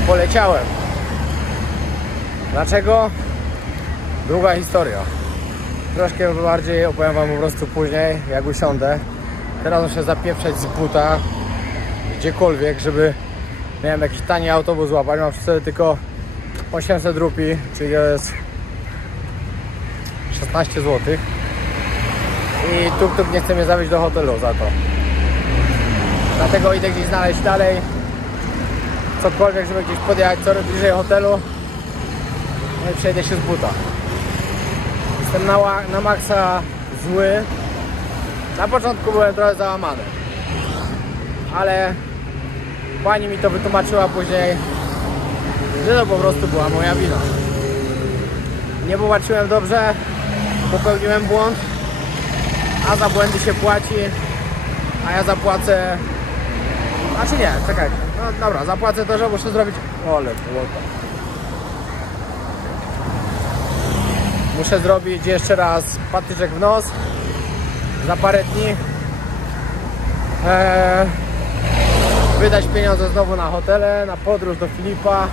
nie poleciałem. Dlaczego? Długa historia. Troszkę bardziej opowiem wam po prostu później, jak usiądę. Teraz muszę zapieprzać z buta gdziekolwiek, żeby miałem jakiś tani autobus złapać. Mam wtedy tylko 800 rupii, czyli jest 16 zł. I tuk-tuk nie chce mnie zawieźć do hotelu za to. Dlatego idę gdzieś znaleźć dalej cokolwiek, żeby gdzieś podjechać coraz bliżej hotelu. No i przejdę się z buta. Jestem na maksa zły. Na początku byłem trochę załamany, ale pani mi to wytłumaczyła później, że to po prostu była moja wina. Nie popatrzyłem dobrze, popełniłem błąd, a za błędy się płaci, a ja zapłacę... Znaczy nie, czekaj, no dobra, zapłacę to, że muszę zrobić... Ole, błota. Muszę zrobić jeszcze raz patyczek w nos za parę dni. Wydać pieniądze znowu na hotele, na podróż do Filipa.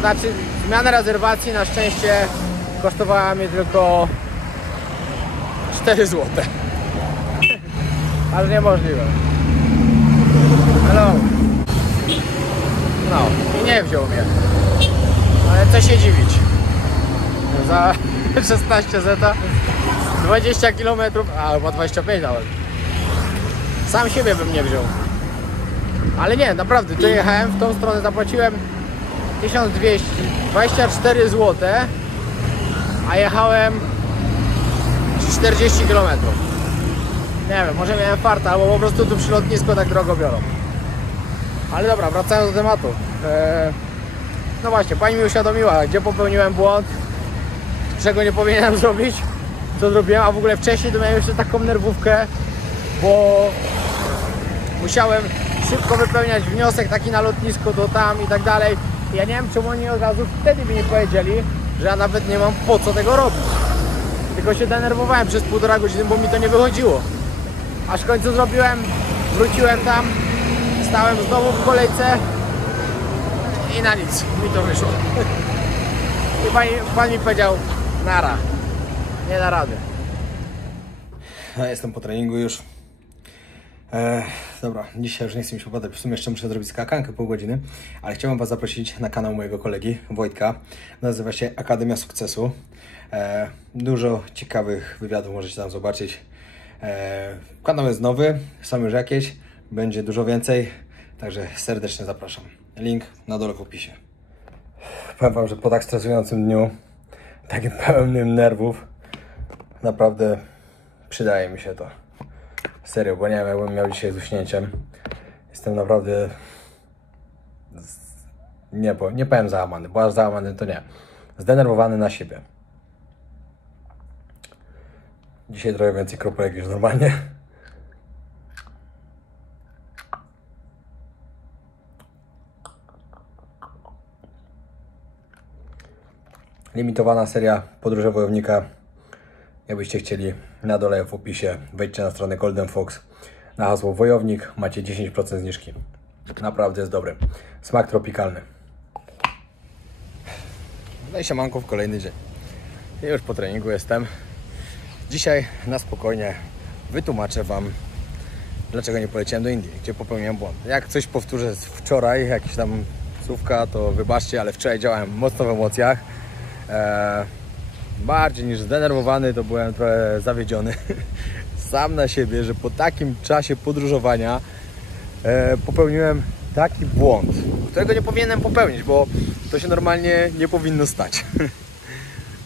Znaczy zmiana rezerwacji na szczęście kosztowała mnie tylko 4 zł. Ale niemożliwe. Hello. No i nie wziął mnie. Ale co się dziwić. Za 16 zeta 20 km, a chyba 25 nawet. Sam siebie bym nie wziął. Ale nie, naprawdę, tu jechałem, w tą stronę zapłaciłem 1224 zł, a jechałem 40 km. Nie wiem, może miałem farta, albo po prostu tu przy lotnisku tak drogo biorą. Ale dobra, wracając do tematu. No właśnie, pani mi uświadomiła, gdzie popełniłem błąd, czego nie powinienem zrobić, co zrobiłem, a w ogóle wcześniej to miałem jeszcze taką nerwówkę, bo musiałem szybko wypełniać wniosek taki na lotnisko, to tam i tak dalej. I ja nie wiem, czemu oni od razu wtedy mi nie powiedzieli, że ja nawet nie mam po co tego robić. Tylko się denerwowałem przez 1,5 godziny, bo mi to nie wychodziło. Aż w końcu zrobiłem, wróciłem tam, stałem znowu w kolejce i na nic mi to wyszło. I pan mi powiedział, nara, nie da rady. No, jestem po treningu już. Dobra, dzisiaj już nie chcę mi się opadać, w sumie jeszcze muszę zrobić skakankę pół godziny, ale chciałbym was zaprosić na kanał mojego kolegi Wojtka. Nazywa się Akademia Sukcesu. Dużo ciekawych wywiadów możecie tam zobaczyć. Kanał jest nowy, są już jakieś, będzie dużo więcej, także serdecznie zapraszam. Link na dole w opisie. Powiem wam, że po tak stresującym dniu, takim pełnym nerwów, naprawdę przydaje mi się to. Serio, bo nie wiem, jakbym miał dzisiaj z uśnięciem. Jestem naprawdę... Nie powiem załamany, bo aż załamany to nie. Zdenerwowany na siebie. Dzisiaj trochę więcej kropelek niż normalnie. Limitowana seria Podróże Wojownika. Jakbyście chcieli, na dole w opisie wejdźcie na stronę Golden Fox na hasło Wojownik, macie 10% zniżki. Naprawdę jest dobry. Smak tropikalny. No i siemanko w kolejny dzień. I już po treningu jestem. Dzisiaj na spokojnie wytłumaczę wam, dlaczego nie poleciałem do Indii, gdzie popełniłem błąd. Jak coś powtórzę z wczoraj, jakieś tam słówka, to wybaczcie, ale wczoraj działałem mocno w emocjach. Bardziej niż zdenerwowany, to byłem trochę zawiedziony sam na siebie, że po takim czasie podróżowania popełniłem taki błąd, którego nie powinienem popełnić, bo to się normalnie nie powinno stać.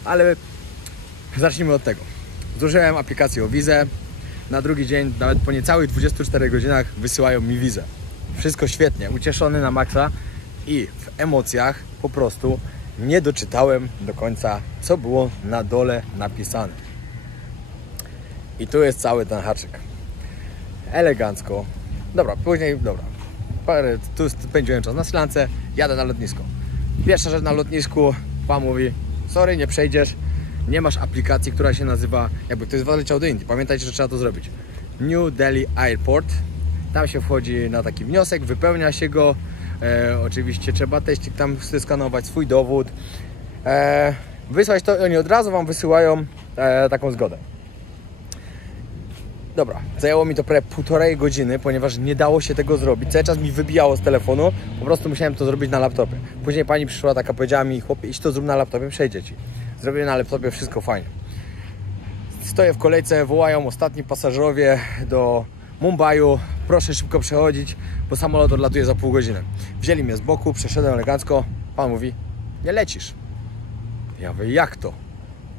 Ale zacznijmy od tego. Zużyłem aplikację o wizę. Na drugi dzień, nawet po niecałych 24 godzinach wysyłają mi wizę. Wszystko świetnie, ucieszony na maksa i w emocjach po prostu nie doczytałem do końca, co było na dole napisane. I tu jest cały ten haczyk. Elegancko. Dobra, później, tu spędziłem czas na Sri Lance, jadę na lotnisko. Pierwsza rzecz na lotnisku, pan mówi, sorry, nie przejdziesz, nie masz aplikacji, która się nazywa, jakby ktoś z was leciał do Indii, pamiętajcie, że trzeba to zrobić. New Delhi Airport. Tam się wchodzi na taki wniosek, wypełnia się go. Oczywiście trzeba teścik tam skanować, swój dowód. Wysłać to i oni od razu Wam wysyłają taką zgodę. Dobra, zajęło mi to prawie 1,5 godziny, ponieważ nie dało się tego zrobić. Cały czas mi wybijało z telefonu, po prostu musiałem to zrobić na laptopie. Później pani przyszła taka, powiedziała mi: chłopie, idź to zrób na laptopie, przejdzie Ci. Zrobiłem na laptopie, wszystko fajnie. Stoję w kolejce, wołają ostatni pasażerowie do Mumbaiu: proszę szybko przechodzić, bo samolot odlatuje za pół godziny. Wzięli mnie z boku, przeszedłem elegancko. Pan mówi: nie lecisz. Ja mówię: jak to?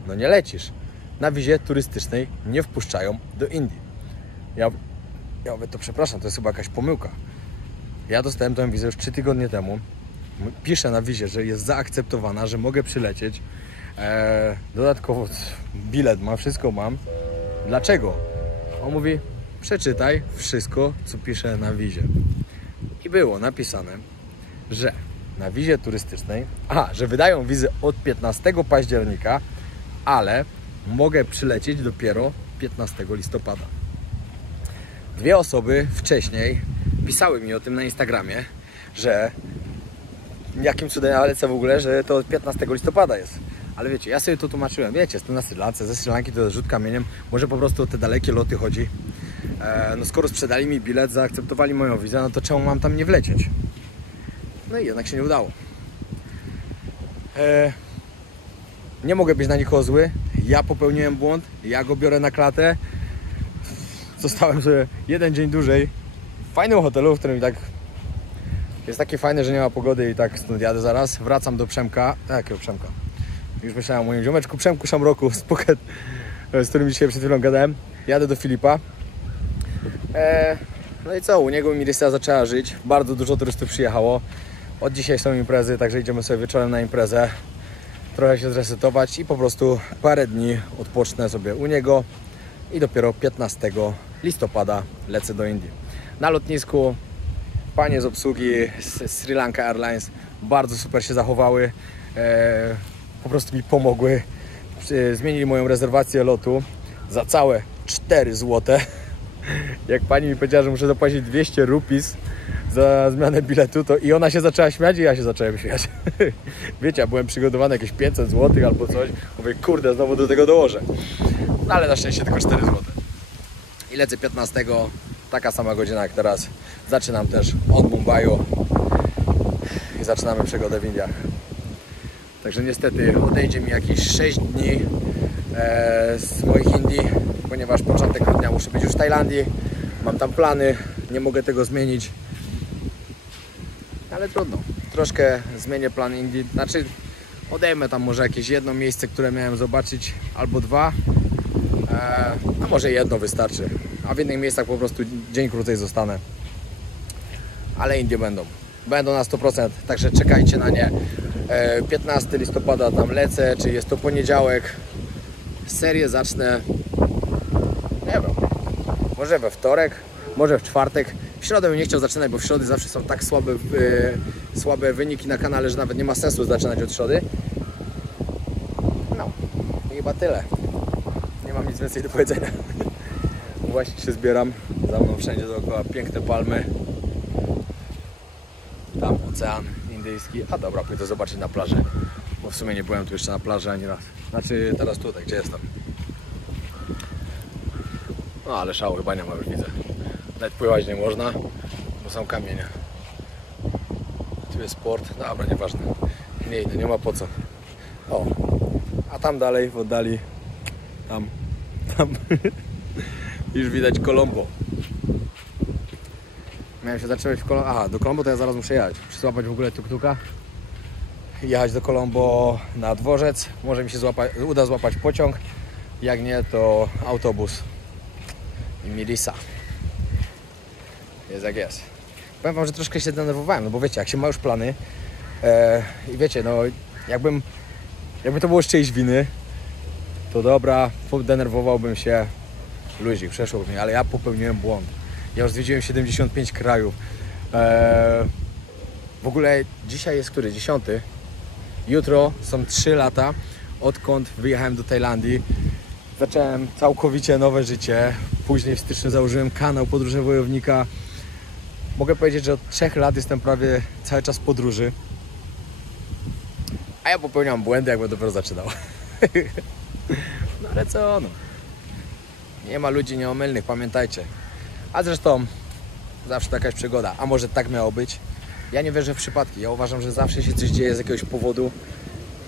No nie lecisz. Na wizie turystycznej nie wpuszczają do Indii. Ja mówię: to przepraszam, to jest chyba jakaś pomyłka. Ja dostałem tę wizę już 3 tygodnie temu. Piszę na wizie, że jest zaakceptowana, że mogę przylecieć. Dodatkowo bilet mam, wszystko mam. Dlaczego? On mówi: przeczytaj wszystko, co pisze na wizie. I było napisane, że na wizie turystycznej, że wydają wizę od 15 października, ale mogę przylecieć dopiero 15 listopada. 2 osoby wcześniej pisały mi o tym na Instagramie, że jakim cudem ja lecę w ogóle, że to od 15 listopada jest. Ale wiecie, ja sobie to tłumaczyłem, wiecie, jestem na Sri Lance, ze Sri Lanki to rzut kamieniem, może po prostu o te dalekie loty chodzi. No skoro sprzedali mi bilet, zaakceptowali moją wizę, no to czemu mam tam nie wlecieć? No i jednak się nie udało. Nie mogę być na nikogo zły, ja popełniłem błąd, ja go biorę na klatę. Zostałem sobie 1 dzień dłużej w fajnym hotelu, w którym i tak jest takie fajne, że nie ma pogody i tak stąd jadę zaraz. Wracam do Przemka. Jakiego Przemka? Już myślałem o moim ziomeczku Przemku Szamroku z Phuket, z którym dzisiaj przed chwilą gadałem. Jadę do Filipa. No i co? U niego Mirisa zaczęła żyć. Bardzo dużo turystów przyjechało. Od dzisiaj są imprezy, także idziemy sobie wieczorem na imprezę. Trochę się zresetować i po prostu parę dni odpocznę sobie u niego. I dopiero 15 listopada lecę do Indii. Na lotnisku panie z obsługi z Sri Lanka Airlines bardzo super się zachowały. Po prostu mi pomogły. Zmienili moją rezerwację lotu za całe 4 zł. Jak pani mi powiedziała, że muszę zapłacić 200 rupees za zmianę biletu, to i ona się zaczęła śmiać i ja się zacząłem śmiać. Wiecie, ja byłem przygotowany jakieś 500 zł albo coś. Mówię: kurde, znowu do tego dołożę. No ale na szczęście tylko 4 zł. I lecę 15, taka sama godzina jak teraz. Zaczynam też od Mumbaiu i zaczynamy przygodę w Indiach. Także niestety odejdzie mi jakieś 6 dni z moich Indii, ponieważ początek grudnia muszę być już w Tajlandii. Mam tam plany, nie mogę tego zmienić. Ale trudno. Troszkę zmienię plan Indii. Znaczy odejmę tam może jakieś jedno miejsce, które miałem zobaczyć, albo 2. A może jedno wystarczy. A w innych miejscach po prostu dzień krócej zostanę. Ale Indie będą. Będą na 100%, także czekajcie na nie. 15 listopada tam lecę, czy jest to poniedziałek. Serię zacznę, nie wiem, może we wtorek, może w czwartek. W środę bym nie chciał zaczynać, bo w środę zawsze są tak słabe wyniki na kanale, że nawet nie ma sensu zaczynać od środy. No i chyba tyle. Nie mam nic więcej do powiedzenia. Właśnie się zbieram. Za mną wszędzie dookoła piękne palmy. Tam ocean indyjski. A dobra, pójdę zobaczyć na plażę, bo w sumie nie byłem tu jeszcze na plaży ani raz. Znaczy teraz tutaj, gdzie jestem. No ale szału chyba nie ma, już widzę. Nawet pływać nie można, bo są kamienie. Tu jest port, dobra, nieważne. Nie idę, nie ma po co. O, a tam dalej, w oddali, tam już widać Colombo. Miałem się zacząć w Colombo. Aha, do Colombo to ja zaraz muszę jechać. Przysłapać w ogóle tuk-tuka. Jechać do Colombo na dworzec. Może mi się uda złapać pociąg. Jak nie, to autobus. I Mirisa. Jest jak jest. Powiem wam, że troszkę się denerwowałem, no bo wiecie, jak się ma już plany i wiecie, no jakby to było z czyjejś winy, to dobra, podenerwowałbym się, luzik, przeszłoby mnie, ale ja popełniłem błąd. Ja już zwiedziłem 75 krajów. W ogóle dzisiaj jest który? 10. Jutro są 3 lata, odkąd wyjechałem do Tajlandii. Zacząłem całkowicie nowe życie. Później w styczniu założyłem kanał Podróże Wojownika. Mogę powiedzieć, że od 3 lat jestem prawie cały czas w podróży. A ja popełniam błędy, jakbym dopiero zaczynał. No ale co, no. Nie ma ludzi nieomylnych, pamiętajcie. A zresztą zawsze to jakaś przygoda. A może tak miało być? Ja nie wierzę w przypadki. Ja uważam, że zawsze się coś dzieje z jakiegoś powodu.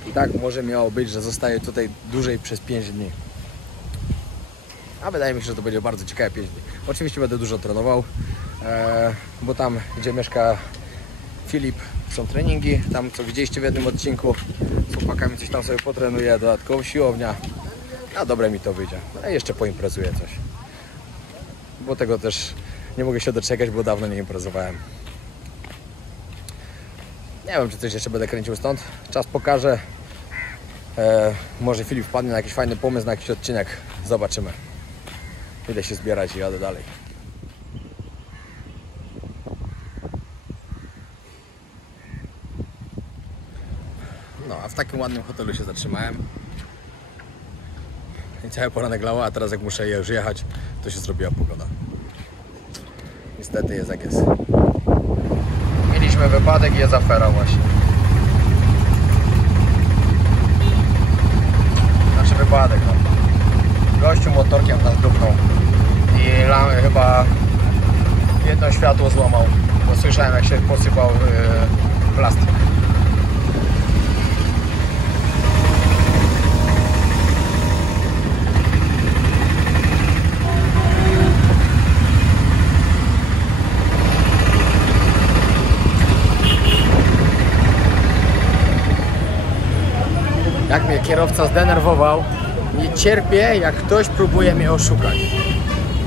I tak może miało być, że zostaję tutaj dłużej przez 5 dni. A wydaje mi się, że to będzie bardzo ciekawe 5 dni. Oczywiście będę dużo trenował, bo tam, gdzie mieszka Filip, są treningi. Tam, co widzieliście w jednym odcinku, z chłopakami coś tam sobie potrenuję, dodatkowo siłownia. A dobre mi to wyjdzie. A jeszcze poimprezuję coś. Bo tego też nie mogę się doczekać, bo dawno nie imprezowałem. Nie wiem, czy coś jeszcze będę kręcił stąd. Czas pokaże. Może Filip wpadnie na jakiś fajny pomysł, na jakiś odcinek. Zobaczymy. Idę się zbierać i jadę dalej. No, a w takim ładnym hotelu się zatrzymałem. I cały poranek lało, a teraz jak muszę już jechać, to się zrobiła pogoda. Niestety jest jak jest. Mieliśmy wypadek i jest afera właśnie. Znaczy wypadek, no. Gościu motorkiem nas dupnął i chyba jedno światło złamał, bo słyszałem, jak się posypał plastik. Jak mnie kierowca zdenerwował, nie cierpię, jak ktoś próbuje mnie oszukać.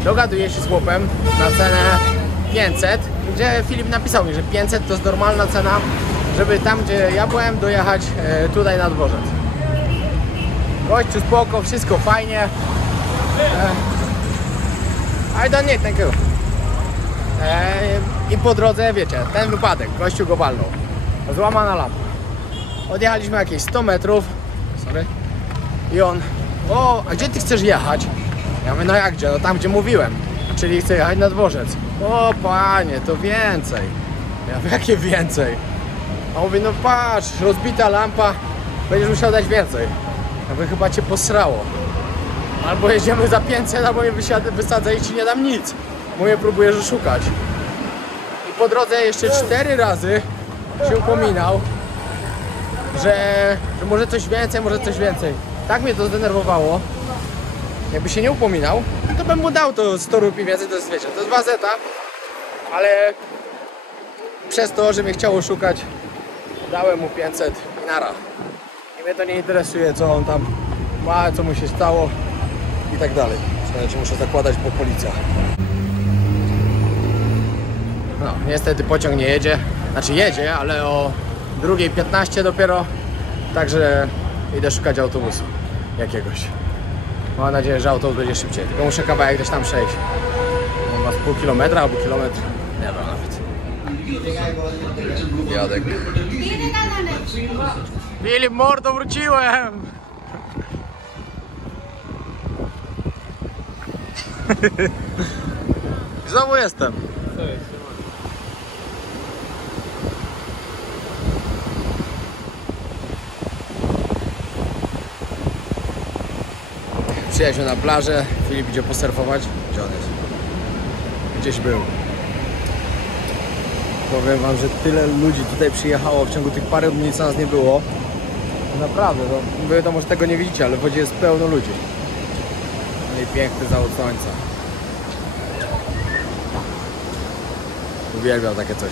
Dogaduję się z chłopem na cenę 500, gdzie Filip napisał mi, że 500 to jest normalna cena, żeby tam, gdzie ja byłem, dojechać tutaj na dworzec. Gościu spoko, wszystko fajnie. I don't need, thank you. I po drodze, wiecie, ten wypadek, gościu go walnął. Złamana lampa. Odjechaliśmy jakieś 100 metrów. Sorry. I on, o, a gdzie ty chcesz jechać? Ja mówię, no jak gdzie? No tam, gdzie mówiłem. Czyli chcę jechać na dworzec. O panie, to więcej. Ja mówię, jakie więcej? A on mówi, no patrz, rozbita lampa, będziesz musiał dać więcej. Ja mówię, chyba cię posrało. Albo jedziemy za 500, albo mnie wysadzę i ci nie dam nic. Mówię, próbujesz szukać. I po drodze jeszcze 4 razy się upominał, że może coś więcej, może coś więcej. Tak mnie to zdenerwowało. Jakby się nie upominał, to bym mu dał to 100 rupii więcej, to jest, wiecie, to jest wazeta, ale przez to, że mnie chciało szukać, dałem mu 500 i nara. I mnie to nie interesuje, co on tam ma, co mu się stało i tak dalej. Znaczy, muszę zakładać, bo policja. No, niestety pociąg nie jedzie. Znaczy jedzie, ale o 2:15 dopiero. Także idę szukać autobusu jakiegoś. Mam nadzieję, że autobus będzie szybciej. Tylko muszę kawałek gdzieś tam przejść. Chyba z pół kilometra albo kilometr. Nie wiem nawet. Jadek. Filip, mordo, wróciłem! Znowu jestem. Przyjechaliśmy na plażę, Filip idzie posurfować. Gdzie on jest? Gdzieś był. Powiem wam, że tyle ludzi tutaj przyjechało w ciągu tych paru dni, co nas nie było. Naprawdę, no, wiadomo, że tego nie widzicie, ale w wodzie jest pełno ludzi. No i piękny zachód słońca. Uwielbiam takie coś.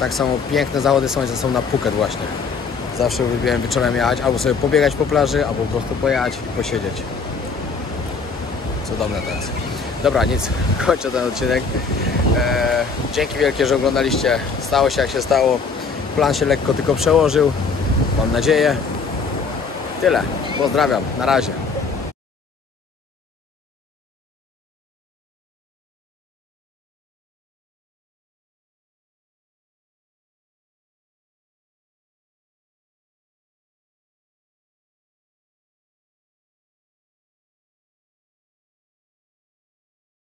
Tak samo piękne zachody słońca są na Phuket właśnie. Zawsze lubiłem wieczorem jechać, albo sobie pobiegać po plaży, albo po prostu pojechać i posiedzieć. Cudowne to jest. Dobra, nic, kończę ten odcinek. Dzięki wielkie, że oglądaliście. Stało się jak się stało. Plan się lekko tylko przełożył. Mam nadzieję. Tyle. Pozdrawiam. Na razie.